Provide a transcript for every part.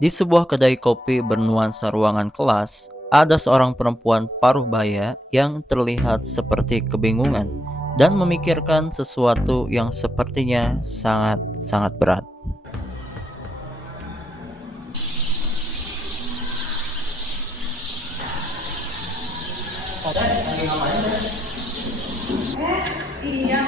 Di sebuah kedai kopi bernuansa ruangan kelas, ada seorang perempuan paruh baya yang terlihat seperti kebingungan dan memikirkan sesuatu yang sepertinya sangat-sangat berat. Lagi ngapain deh? Iya,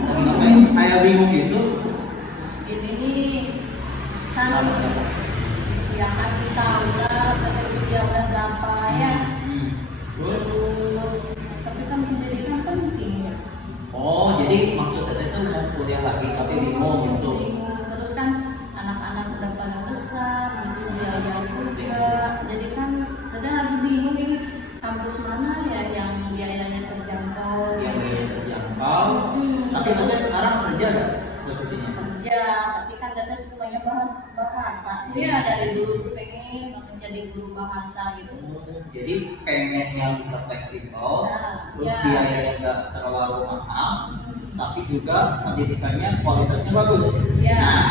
Lagi ngapain? Kayak bingung gitu. ini nih kan yang kita udah sampai usia udah berapa ya Terus? lulus, tapi kan pendidikan penting ya. Oh, jadi maksudnya itu mau kuliah lagi tapi bingung gitu. Bingung. Terus kan anak-anak udah pada besar, gitu biaya juga, jadi kan kadang lagi bingung ini kampus mana ya yang biayanya terjangkau. Yang biaya terjangkau. Tapi nanti sekarang kerja gak posisinya? Kerja, tapi kan data semuanya bahasa. Dia dari dulu pengen menjadi guru bahasa gitu. Jadi pengen yang bisa fleksibel, Nah, terus ya. biayanya nggak terlalu mahal, tapi juga pendidikannya kualitasnya bagus. Ya. Nah,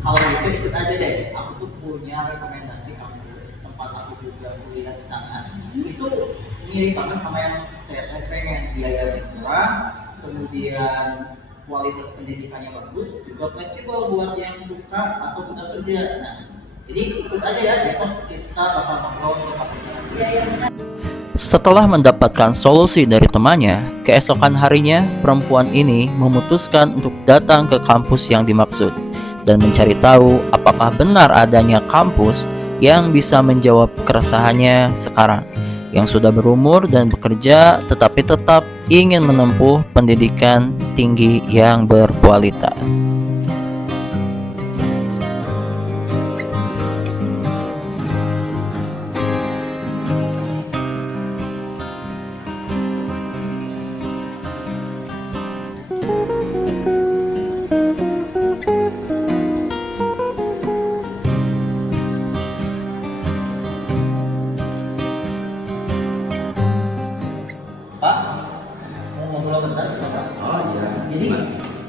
kalau gitu ikut aja deh. Aku tuh punya rekomendasi kampus tempat aku juga kuliah di sana. Itu mirip banget sama yang Teteh pengen, biayanya murah, kemudian kualitas pendidikannya bagus, juga fleksibel buat yang suka atau udah kerja. Nah, jadi ikut aja ya, besok kita bakal ngobrol ke kampusnya. Ya, ya benar. Setelah mendapatkan solusi dari temannya, keesokan harinya perempuan ini memutuskan untuk datang ke kampus yang dimaksud dan mencari tahu apakah benar adanya kampus yang bisa menjawab keresahannya sekarang, yang sudah berumur dan bekerja tetapi tetap ingin menempuh pendidikan tinggi yang berkualitas. Pak, mau ngobrol bentar bisa Pak? Oh iya. Jadi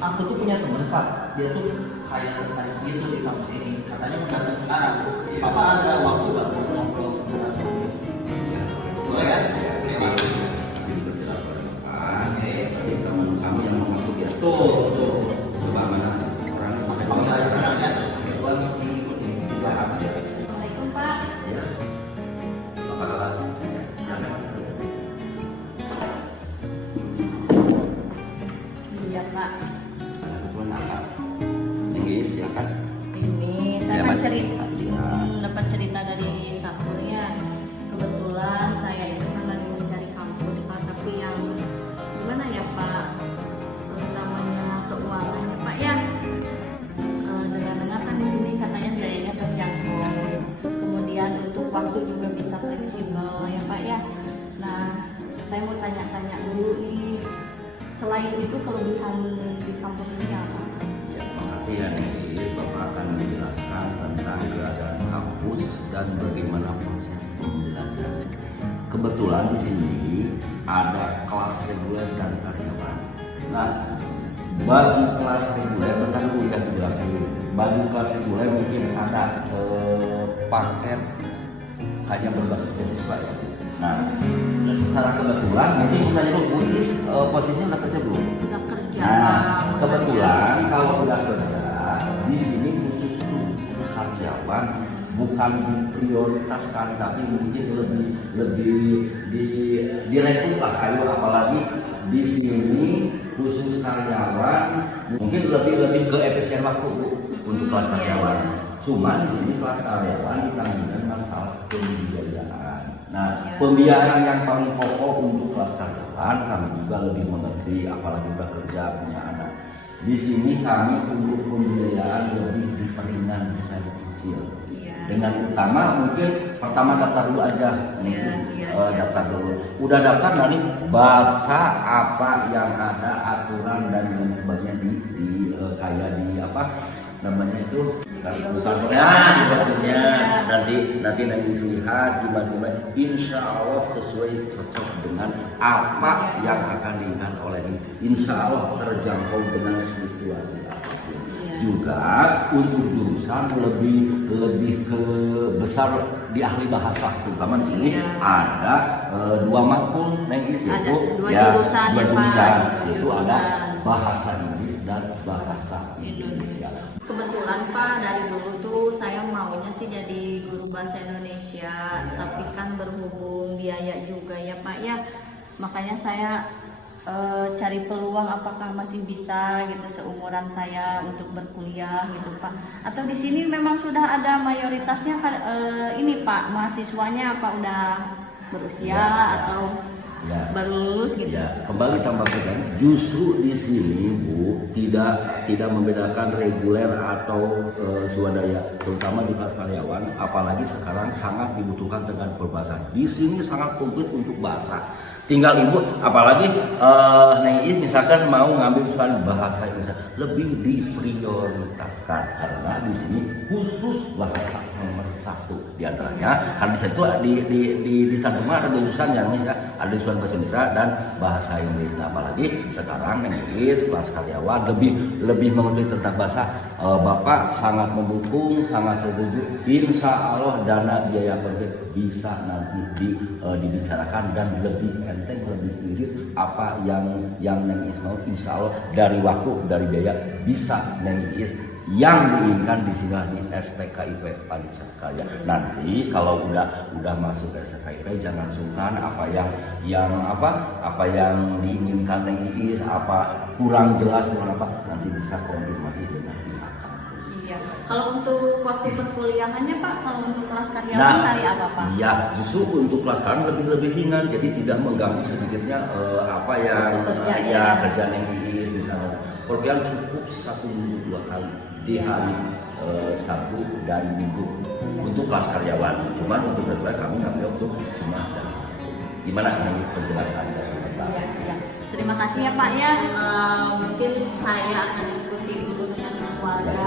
aku tuh punya teman Pak, dia tuh kayak tertarik gitu di kampus ini. Katanya mau datang sekarang. Papa ada waktu nggak mau ngobrol sebentar? Boleh kan? Terima kasih. Tapi diperjelas pada depan. Jadi teman kamu yang mau masuk ya. Tuh. Coba mana orangnya bisa Kamu saya sekarang ya. Lagi ikutin dibahas ya. Assalamualaikum Pak. Ya. Apa kabar? Silakan. Iya Pak. Kebetulan apa? Tinggi silakan. Ini saya Ya, kan Pak. cerita, Iya. dapat cerita dari Sakurnya. Kebetulan saya itu kan lagi mencari kampus Pak, tapi yang gimana ya Pak, namanya keuangannya Pak ya. Dengar-dengar kan di sini katanya biayanya terjangkau, kemudian untuk waktu juga bisa fleksibel ya Pak ya. Nah, saya mau tanya-tanya dulu nih, selain itu kelebihan di kampus ini apa? Ya, terima kasih ya Niki. Bapak akan menjelaskan tentang keadaan kampus dan bagaimana proses pembelajaran. Kebetulan di sini ada kelas reguler dan karyawan. Nah, bagi kelas reguler, bentar dulu ya dijelasin. Bagi kelas reguler mungkin ada paket hanya berbasis beasiswa ya. Nah, secara kebetulan mungkin kita dulu Butis posisinya udah kerja belum? Sudah kerja Nah, Pak. kebetulan kalau udah kerja di sini khusus untuk karyawan bukan diprioritaskan tapi mungkin lebih direkrut lah ayo, apalagi di sini khusus karyawan mungkin lebih ke efisien waktu Bu, untuk kelas karyawan. Cuma di sini kelas karyawan ditanggung masalah pembiayaan. Nah, pembiayaan yang paling pokok untuk kelas karyawan kami juga lebih mengerti, apalagi udah kerja punya anak. Di sini kami untuk pembiayaan lebih diperingan, bisa dicicil. Iya. Dengan utama mungkin pertama daftar dulu aja, nih Iya. daftar dulu. Udah daftar nanti baca apa yang ada aturan dan lain sebagainya kayak di apa namanya itu bukan ya di maksudnya nanti lihat gimana insya Allah sesuai cocok dengan apa yang akan diingat oleh ini, insya Allah terjangkau dengan situasi apapun. Iya. juga untuk jurusan lebih ke besar di ahli bahasa, terutama di sini Iya. ada 2 matkul Neng Is, Ada yaitu dua jurusan, dua ya, Pak. jurusan, Dua yaitu jurusan. ada bahasa Inggris dan bahasa Indonesia. Kebetulan Pak, dari dulu tuh saya maunya sih jadi guru bahasa Indonesia, tapi kan berhubung biaya juga ya Pak ya, makanya saya cari peluang apakah masih bisa gitu seumuran saya untuk berkuliah gitu Pak. Atau di sini memang sudah ada mayoritasnya ini Pak, mahasiswanya apa udah berusia atau Ya. baru lulus gitu. Ya, kembali tambahkan, justru di sini Bu tidak membedakan reguler atau swadaya, terutama di kelas karyawan, apalagi sekarang sangat dibutuhkan dengan berbahasa. Di sini sangat komplit untuk bahasa. Tinggal Ibu, apalagi Neng Is misalkan mau ngambil soal bahasa Indonesia, lebih diprioritaskan karena di sini khusus bahasa nomor 1 diantaranya. Karena di situ di cantumnya ada jurusan yang misalnya ada jurusan bahasa Indonesia dan bahasa Inggris. Nah, apalagi sekarang Neng Is kelas karyawan lebih mengetahui tentang bahasa. Bapak sangat mendukung, sangat setuju. Insya Allah dana biaya project bisa nanti dibicarakan dan lebih enteng, lebih irit apa yang Neng Is mau. Insya Allah dari waktu, dari biaya bisa Neng Is yang diinginkan di sini di STKIP Pancakarya. Nanti kalau udah masuk ke STKIP jangan sungkan apa yang diinginkan Neng Is, apa kurang jelas kurang apa, nanti bisa konfirmasi dengan pihak kampus. Iya. Kalau untuk waktu perkuliahannya Pak, kalau untuk kelas karyawan hari apa Pak? Iya, justru untuk kelas karyawan lebih ringan, jadi tidak mengganggu sedikitnya apa yang kerjaan Neng Is misalnya. Program cukup 1 minggu 2 kali di hari Sabtu dan Minggu untuk kelas karyawan. Cuman untuk reguler kami ngambil untuk cuma dari Sabtu. Gimana Neng Is penjelasan dari Bapak? Ya. Terima kasih ya Pak ya. Mungkin saya akan diskusi dulu dengan keluarga,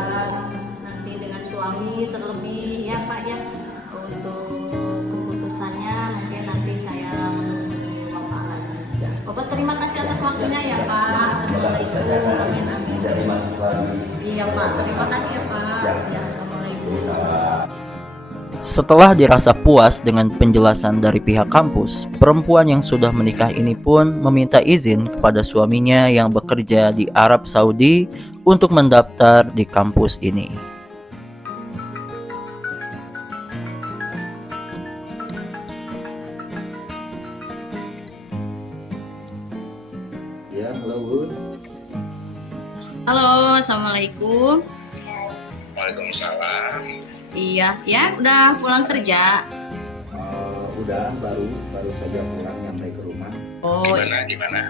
nanti dengan suami terlebih ya Pak ya. Untuk keputusannya mungkin nanti saya menghubungi Bapak lagi. Ya. Bapak terima kasih atas waktunya ya Pak. Terima kasih saja menjadi mahasiswa di. Iya Pak, terima kasih ya Pak. Siap. Ya, Assalamualaikum. Setelah dirasa puas dengan penjelasan dari pihak kampus, perempuan yang sudah menikah ini pun meminta izin kepada suaminya yang bekerja di Arab Saudi untuk mendaftar di kampus ini. Ya, halo Bun. Halo, Assalamualaikum. Waalaikumsalam. Iya, ya udah pulang kerja. Udah baru saja pulang nyampe ke rumah. Oh, Gimana?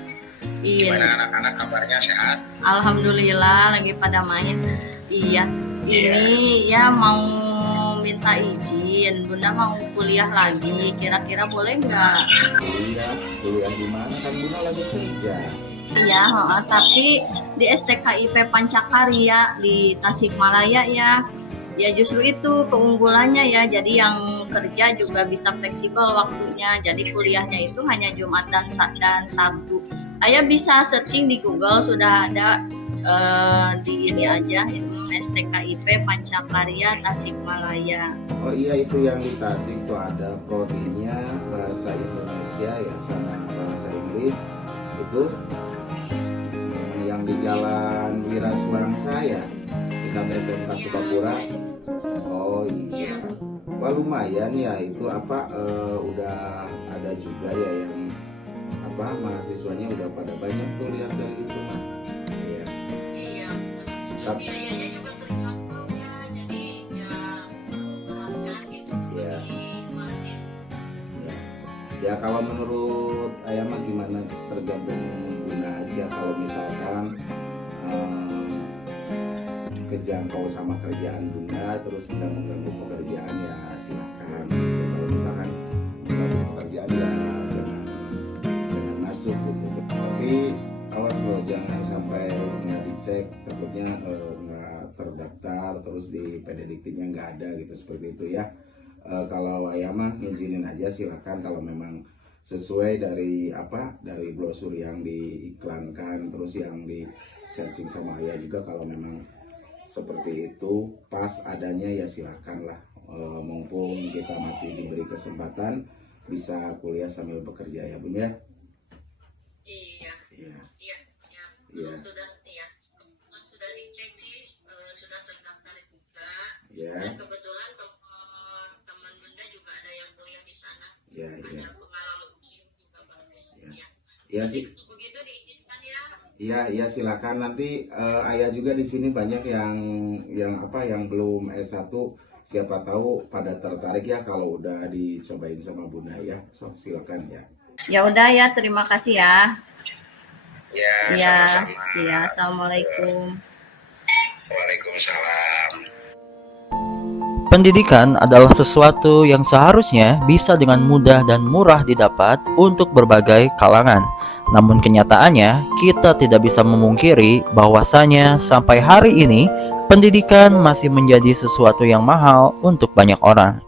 iya. Gimana anak-anak kabarnya sehat? Alhamdulillah lagi pada main. Iya. Ini ya mau minta izin, Bunda mau kuliah lagi. Kira-kira boleh nggak? Kuliah di mana kan Bunda lagi kerja? Iya, tapi di STKIP Pancakarya di Tasikmalaya ya. Ya justru itu keunggulannya ya. Jadi yang kerja juga bisa fleksibel waktunya. Jadi kuliahnya itu hanya Jumat dan Sabtu. Saya bisa searching di Google, sudah ada di ini aja, STKIP Pancakarya Tasikmalaya. Oh iya, itu yang di Tasik tuh ada prodinya bahasa Indonesia ya sama bahasa Inggris. Itu yang di Jalan Wiraswangsa ya, dekat SMK Sukapura. Oh iya. Wah lumayan ya itu udah ada juga ya yang mahasiswanya udah pada banyak tuh lihat dari itu mah. Iya. Iya. Tapi Biayanya juga terjangkau ya. Jadi ya menjelaskan gitu. Iya. Di mahasiswa. ya kalau menurut Ayah mah gimana, tergantung Bunda aja. Kalau misalkan kejangkau sama kerjaan Bunda terus tidak mengganggu pekerjaan ya silakan. Kalau misalkan mengganggu pekerjaan ya jangan masuk gitu. Tapi awas loh, jangan sampai nggak dicek, takutnya nggak terdaftar terus di PDDiktinya nggak ada gitu, seperti itu ya. Kalau Ayah mah ngizinin aja silakan kalau memang sesuai dari brosur yang diiklankan, terus yang di searching sama Ayah juga, kalau memang seperti itu pas adanya ya silakanlah. Mumpung kita masih diberi kesempatan bisa kuliah sambil bekerja ya Bun ya. Iya, Iya. iya, iya. Iya. Sudah dicek sih, sudah terdaftar juga. Ya. Dan kebetulan teman Bunda juga ada yang kuliah di sana. Ya, iya. Ada pengalaman juga bagus. Ya. Iya. Iya sih. Begitu diizinkan ya. Iya, iya silakan nanti ayah juga di sini banyak yang belum S1, siapa tahu pada tertarik ya kalau udah dicobain sama Bunda ya. So, silakan ya. Ya udah ya, terima kasih ya. Ya, Iya, sama-sama. iya, assalamualaikum. Waalaikumsalam. Pendidikan adalah sesuatu yang seharusnya bisa dengan mudah dan murah didapat untuk berbagai kalangan. Namun kenyataannya, kita tidak bisa memungkiri bahwasanya sampai hari ini, pendidikan masih menjadi sesuatu yang mahal untuk banyak orang.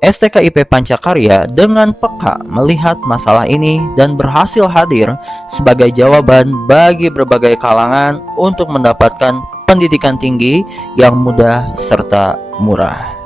STKIP Pancakarya dengan peka melihat masalah ini dan berhasil hadir sebagai jawaban bagi berbagai kalangan untuk mendapatkan pendidikan tinggi yang mudah serta murah.